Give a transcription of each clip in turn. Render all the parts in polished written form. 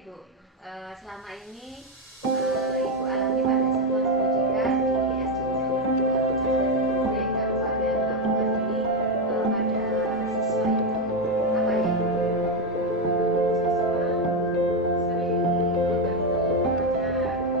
Ibu. Selama ini Ibu alami pada satuan pendidikan di SD Negeri 2 Jajaran Kabupaten Lamongan ini pada siswa itu apa ya Ibu? Gitu ya. Terus apa yang biasa Ibu lakukan selama ini di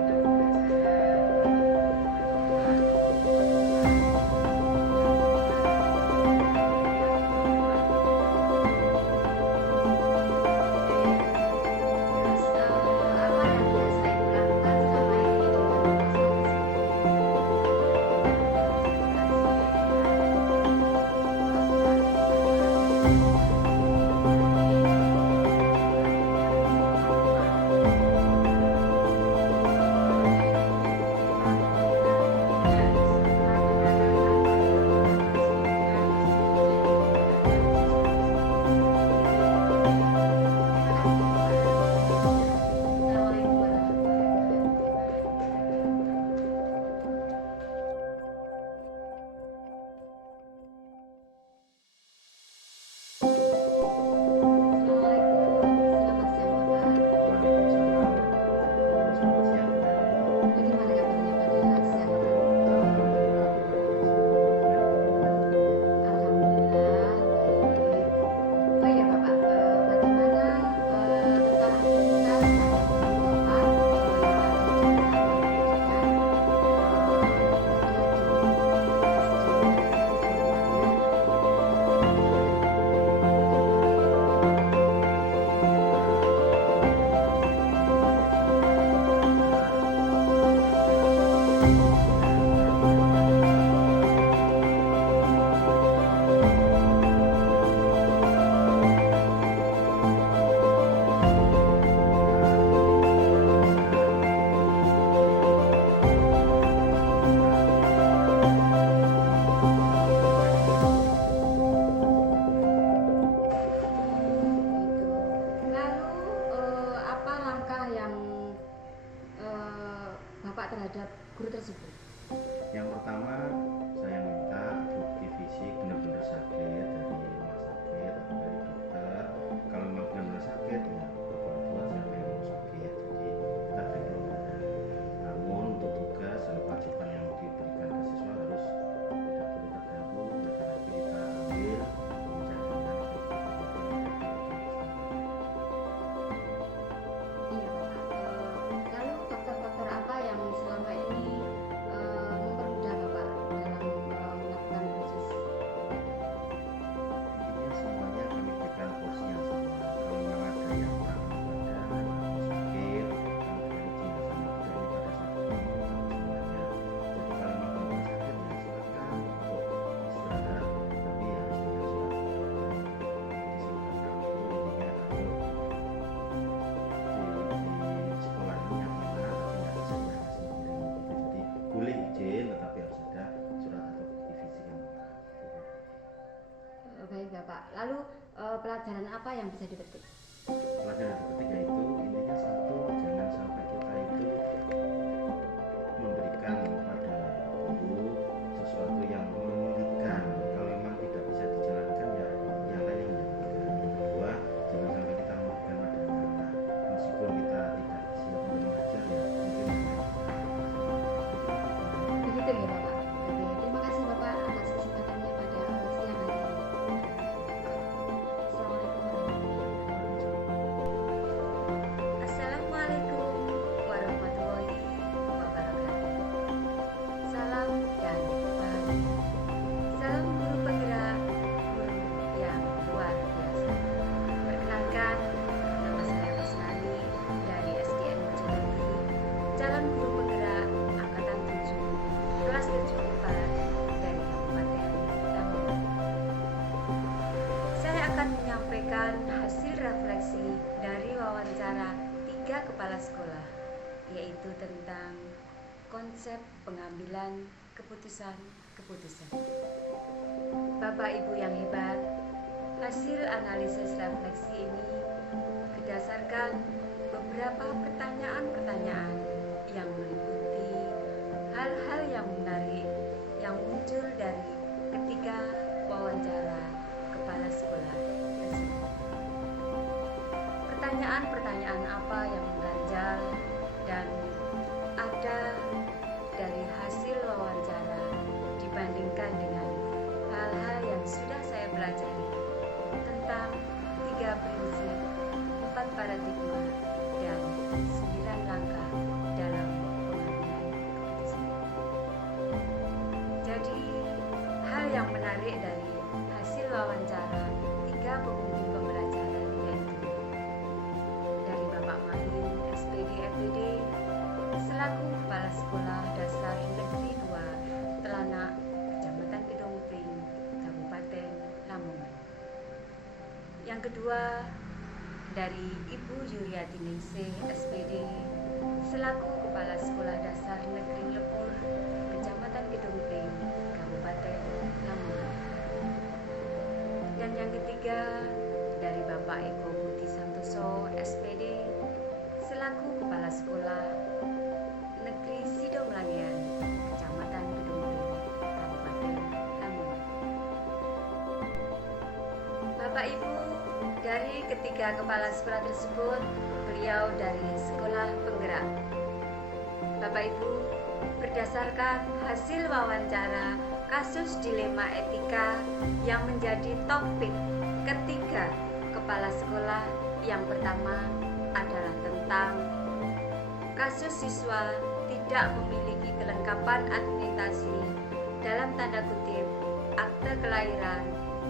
dalam kelas Assalamualaikum warahmatullahi wabarakatuh. Assalamualaikum, selamat siang Bapak. Waalaikumsalam. Selamat siang. Bagaimana kabarnya pada siang ini? Alhamdulillah baik. Oh iya Bapak, bagaimana tentang aktivitas pada guru Bapak yang ada di satuan pendidikan khususnya di SD Kabupaten? Gitu. Lalu apa langkah yang Bapak terhadap guru tersebut? Yang pertama, saya minta bukti fisik benar-benar sakit dari rumah sakit atau dari dokter. Kalau memang benar-benar sakit, ya bapak tua siapa yang mau sakit. Jadi kita beri kelonggaran. Namun untuk tugas dan kewajiban yang diberikan ke siswa harus tidak boleh terganggu. Mereka nanti kita ambil pembicaraannya atau Iya Bapak. Lalu faktor-faktor apa yang selama ini mempermudah Bapak dalam melakukan proses? intinya semuanya kami berikan porsi yang sama. Kalau memang ada yang kurang badan atau sakit, kami berikan sama tidak ini pada satu minggu atau semuanya. Jadi kalau memang benar sakit ya silakan untuk istirahat, tapi harus dengan surat disiapkan kami dulu intinya kalau di sekolah ini yang gimana tapi nggak bisa jaga sendiri gitu. Jadi boleh izin tetapi harus ada surat atau bukti fisik yang lengkap. Baik Bapak. Lalu pelajaran apa yang bisa dipetik? Pelajaran ketiga itu intinya satu, jangan sampai kita itu memberikan kepada guru sesuatu yang menyulitkan. Kalau memang tidak bisa dijalankan ya yang lain yang menjalankan. Yang kedua, jangan sampai kita memberikan pada anak meskipun kita tidak siap untuk mengajar ya mungkin Begitu ya Bapak. Oke, terima kasih Bapak atas kesempatannya pada siang hari ini. Assalamualaikum warahmatullahi wabarakatuh. Assalamualaikum warahmatullahi wabarakatuh. Salam dan bahagia. Salam guru penggerak, guru yang luar biasa. Perkenalkan, nama saya Rosnani dari SDN Mojonegoro, calon guru penggerak angkatan 7, kelas 7 IPA dari Kabupaten Lamongan. Saya akan menyampaikan hasil refleksi dari wawancara 3 kepala sekolah, yaitu tentang konsep pengambilan keputusan-keputusan. Bapak Ibu yang hebat, hasil analisis refleksi ini berdasarkan beberapa pertanyaan-pertanyaan yang meliputi hal-hal yang menarik yang muncul dari ketika wawancara kepala sekolah tersebut. Pertanyaan pertanyaan-pertanyaan apa yang mengganjal dan ada dari hasil wawancara dibandingkan dengan hal-hal yang sudah saya pelajari tentang 3 prinsip, 4 paradigma, dan 9 langkah dalam pengambilan keputusan. Jadi, hal yang menarik dari hasil wawancara 3 pemimpin pembelajaran yaitu dari Bapak Mahin SPD FPD selaku Kepala Sekolah Dasar Negeri 2 Telanak, Kecamatan Kedung Pring, Kabupaten Lamongan. Yang kedua dari Ibu Yuriati Ningsih SPD selaku Kepala Sekolah Dasar Negeri Lebur, Kecamatan Kedung Pring, Kabupaten Lamongan. Dan yang ketiga dari Bapak Eko Budi Santoso SPD selaku Kepala Sekolah Negeri Sidomlangian, Kecamatan Kedung Pring, Kabupaten Lamongan. Bapak Ibu, dari ketiga kepala sekolah tersebut, beliau dari sekolah penggerak. Bapak Ibu, berdasarkan hasil wawancara kasus dilema etika yang menjadi topik ketiga kepala sekolah, yang pertama adalah tentang kasus siswa tidak memiliki kelengkapan administrasi dalam tanda kutip akte kelahiran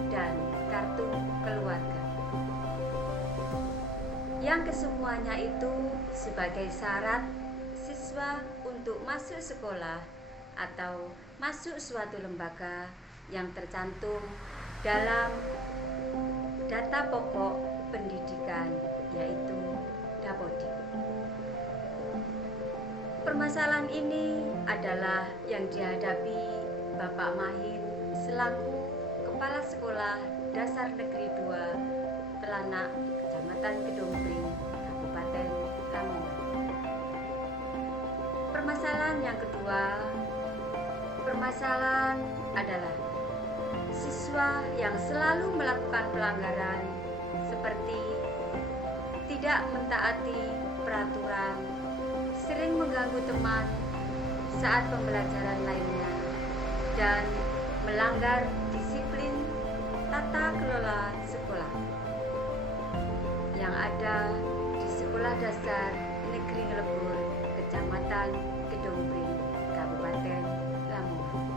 dan kartu keluarga, yang kesemuanya itu sebagai syarat siswa untuk masuk sekolah atau masuk suatu lembaga yang tercantum dalam data pokok pendidikan, yaitu Dapodik. Permasalahan ini adalah yang dihadapi Bapak Mahin selaku Kepala Sekolah Dasar Negeri 2 Telanak, Kecamatan Kedung Pring, Kabupaten Lamongan. Permasalahan yang kedua, permasalahan adalah siswa yang selalu melakukan pelanggaran seperti tidak mentaati peraturan, sering mengganggu teman saat pembelajaran lainnya, dan melanggar disiplin tata kelola sekolah yang ada di Sekolah Dasar Negeri Lebur, Kecamatan Kedung Pring, Kabupaten Lamongan.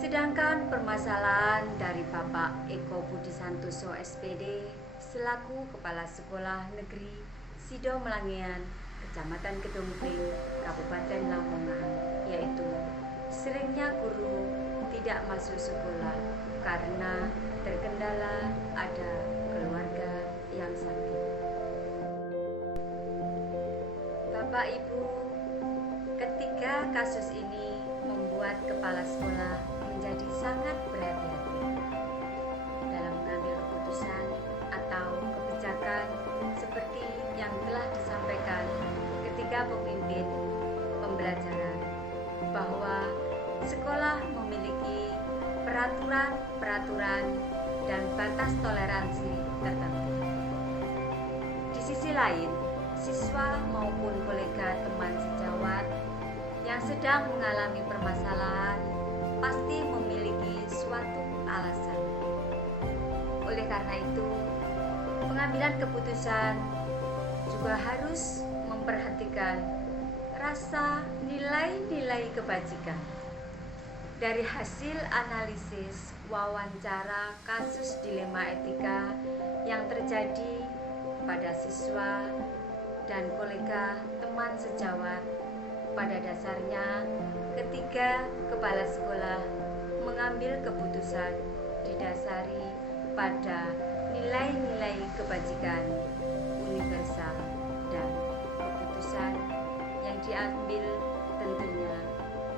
Sedangkan permasalahan dari Bapak Eko Budi Santoso SPD selaku Kepala Sekolah Negeri Sidomlangian, Kecamatan Kedung Pring, Kabupaten Lamongan, yaitu seringnya guru tidak masuk sekolah karena terkendala ada keluarga yang sakit. Bapak Ibu, ketiga kasus ini membuat kepala sekolah menjadi sangat berhati-hati dalam mengambil keputusan atau kebijakan seperti yang telah disampaikan ketiga pemimpin pembelajaran, bahwa sekolah memiliki peraturan dan batas toleransi tertentu. Di sisi lain, siswa maupun kolega teman sejawat yang sedang mengalami permasalahan pasti memiliki suatu alasan. Oleh karena itu, pengambilan keputusan juga harus memperhatikan rasa nilai-nilai kebajikan. Dari hasil analisis wawancara kasus dilema etika yang terjadi pada siswa dan kolega teman sejawat, pada dasarnya ketiga kepala sekolah mengambil keputusan didasari pada nilai-nilai kebajikan universal, dan keputusan yang diambil tentunya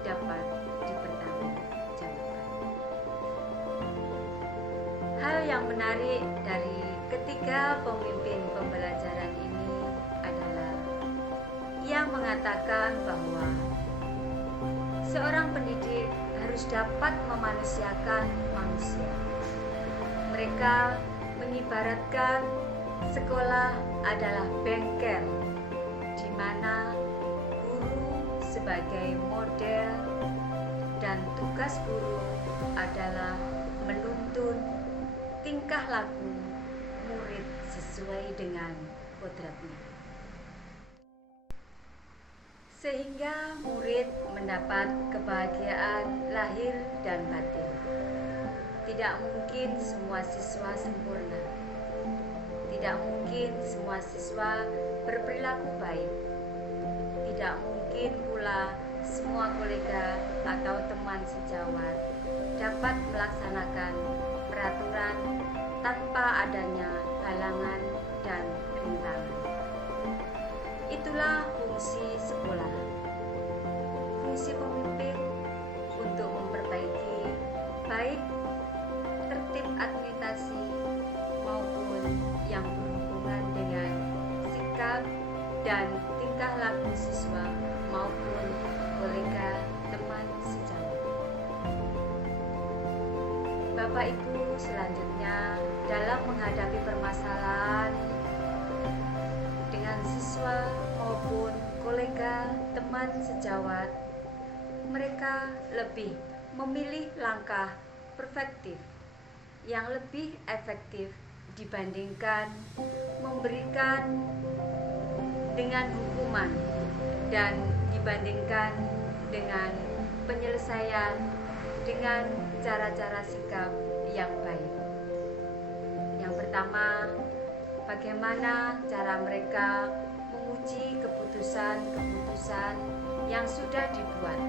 dapat dipertanggungjawabkan. Hal yang menarik dari ketiga pemimpin pembelajaran ini adalah yang mengatakan bahwa seorang pendidik harus dapat memanusiakan manusia. Mereka mengibaratkan sekolah adalah bengkel di mana guru sebagai model dan tugas guru adalah menuntun tingkah laku murid sesuai dengan kodratnya, sehingga murid mendapat kebahagiaan lahir dan batin. Tidak mungkin semua siswa sempurna. Tidak mungkin semua siswa berperilaku baik. Tidak mungkin pula semua kolega atau teman sejawat dapat melaksanakan peraturan tanpa adanya halangan dan rintangan. Itulah fungsi sekolah. Fungsi pemimpin untuk memperbaiki baik tertib administrasi maupun yang berhubungan dengan sikap dan tingkah laku siswa maupun kolega teman sejawat. Bapak Ibu, selanjutnya dalam menghadapi permasalahan dengan siswa maupun kolega teman sejawat, mereka lebih memilih langkah preventif yang lebih efektif dibandingkan memberikan dengan hukuman dan dibandingkan dengan penyelesaian dengan cara-cara sikap yang baik. Yang pertama, bagaimana cara mereka menguji keputusan-keputusan yang sudah dibuat.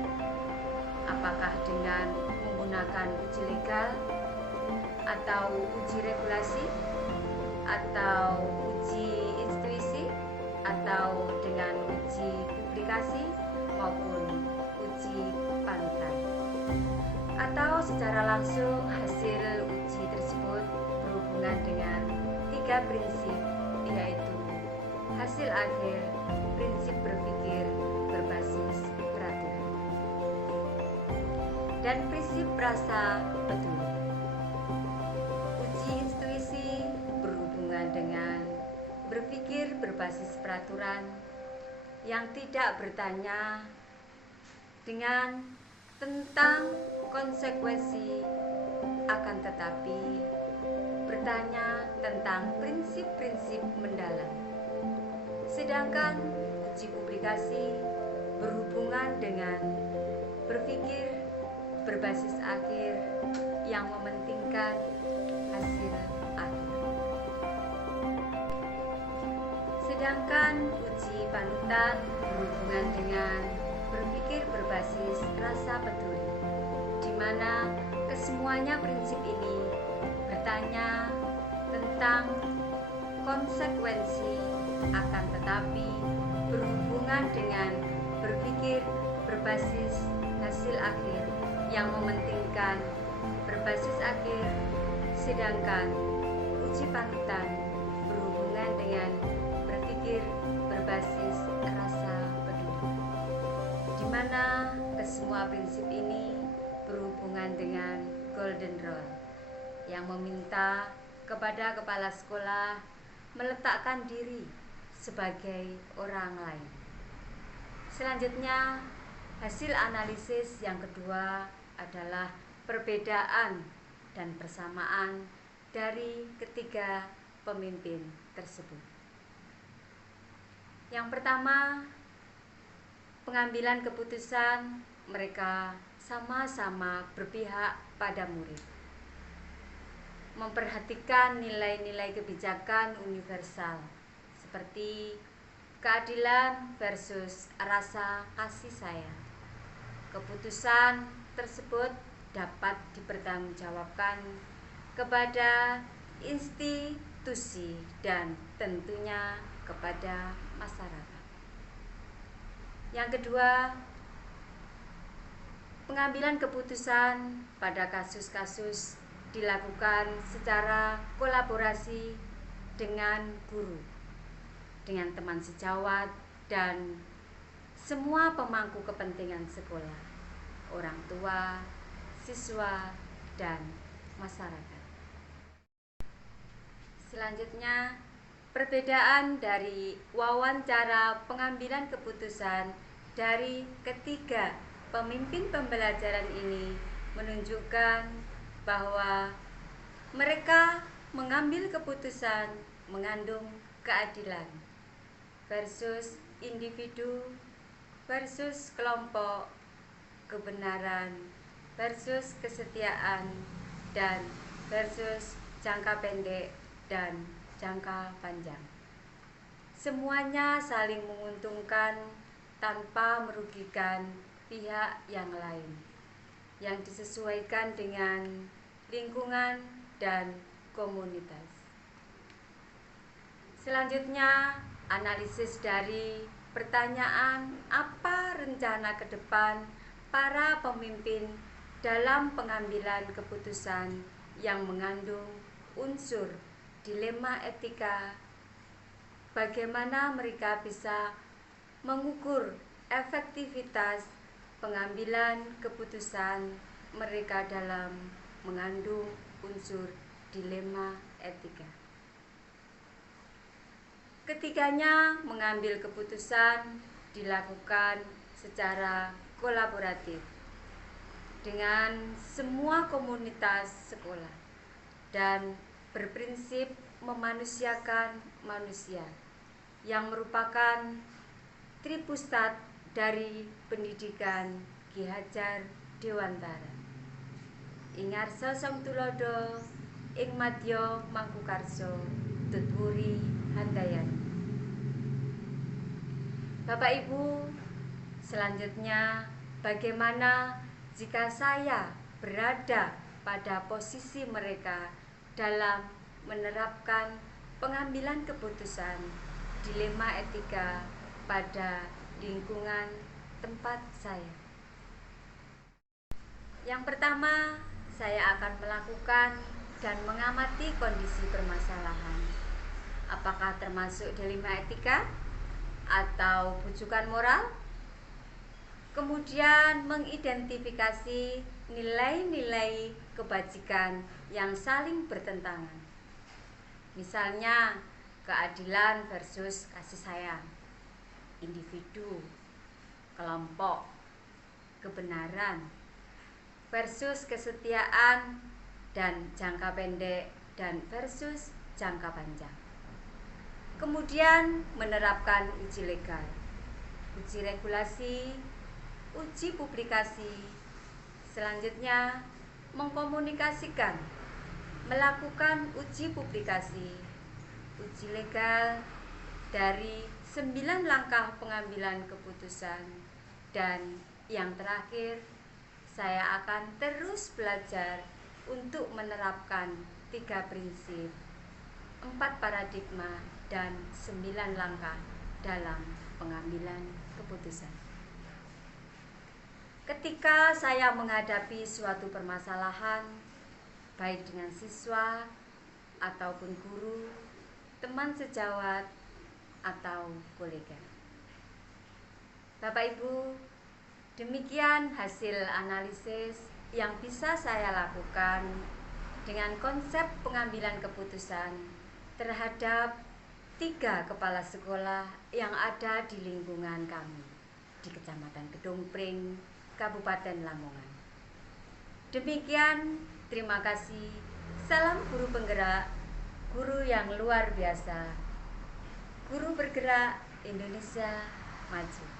Apakah dengan menggunakan uji legal atau uji regulasi atau uji intuisi atau dengan uji publikasi maupun uji panutan, atau secara langsung hasil uji tersebut berhubungan dengan 3 prinsip, yaitu hasil akhir, prinsip berpikir berbasis peraturan, dan prinsip rasa peduli. Uji intuisi berhubungan dengan berpikir berbasis peraturan yang tidak bertanya dengan tentang konsekuensi, akan tetapi bertanya tentang prinsip-prinsip mendalam. Sedangkan uji publikasi berhubungan dengan berpikir berbasis akhir yang mementingkan hasil akhir. Sedangkan uji panutan berhubungan dengan berpikir berbasis rasa peduli, di mana kesemuanya prinsip ini bertanya tentang konsekuensi, akan tetapi berhubungan dengan berpikir berbasis hasil akhir yang mementingkan berbasis akhir. Sedangkan uji panutan berhubungan dengan berpikir berbasis rasa peduli, di mana kesemua prinsip ini berhubungan dengan golden rule yang meminta kepada kepala sekolah meletakkan diri sebagai orang lain. Selanjutnya, hasil analisis yang kedua adalah perbedaan dan persamaan dari ketiga pemimpin tersebut. Yang pertama, pengambilan keputusan mereka sama-sama berpihak pada murid, memperhatikan nilai-nilai kebijakan universal seperti keadilan versus rasa kasih sayang. Keputusan tersebut dapat dipertanggungjawabkan kepada institusi dan tentunya kepada masyarakat. Yang kedua, pengambilan keputusan pada kasus-kasus dilakukan secara kolaborasi dengan guru, dengan teman sejawat, dan semua pemangku kepentingan sekolah, orang tua, siswa, dan masyarakat. Selanjutnya, perbedaan dari wawancara pengambilan keputusan dari ketiga pemimpin pembelajaran ini menunjukkan bahwa mereka mengambil keputusan mengandung keadilan versus individu versus kelompok, kebenaran versus kesetiaan, dan versus jangka pendek dan jangka panjang. Semuanya saling menguntungkan tanpa merugikan pihak yang lain, yang disesuaikan dengan lingkungan dan komunitas. Selanjutnya, analisis dari pertanyaan apa rencana ke depan para pemimpin dalam pengambilan keputusan yang mengandung unsur dilema etika, bagaimana mereka bisa mengukur efektivitas pengambilan keputusan mereka dalam mengandung unsur dilema etika. Ketiganya mengambil keputusan dilakukan secara kolaboratif dengan semua komunitas sekolah dan berprinsip memanusiakan manusia yang merupakan tripusat dari pendidikan Ki Hajar Dewantara. Ingarso Song Tulodo ing Madya Mangkukarso Tutwuri Handayani. Bapak Ibu, selanjutnya bagaimana jika saya berada pada posisi mereka dalam menerapkan pengambilan keputusan dilema etika pada lingkungan tempat saya? Yang pertama, saya akan melakukan dan mengamati kondisi permasalahan. Apakah termasuk dilema etika atau bujukan moral? Kemudian mengidentifikasi nilai-nilai kebajikan yang saling bertentangan. Misalnya, keadilan versus kasih sayang, individu, kelompok, kebenaran versus kesetiaan, dan jangka pendek dan versus jangka panjang. Kemudian menerapkan uji legal, uji regulasi, uji publikasi. Selanjutnya mengkomunikasikan, melakukan uji publikasi, uji legal dari 9 langkah pengambilan keputusan. Dan yang terakhir, saya akan terus belajar untuk menerapkan 3 prinsip, 4 paradigma, dan 9 langkah dalam pengambilan keputusan. Ketika saya menghadapi suatu permasalahan, baik dengan siswa ataupun guru, teman sejawat, atau kolega. Bapak Ibu, demikian hasil analisis yang bisa saya lakukan dengan konsep pengambilan keputusan terhadap 3 kepala sekolah yang ada di lingkungan kami di Kecamatan Gedung Pring, Kabupaten Lamongan. Demikian, terima kasih. Salam guru penggerak, guru yang luar biasa. Guru bergerak Indonesia maju.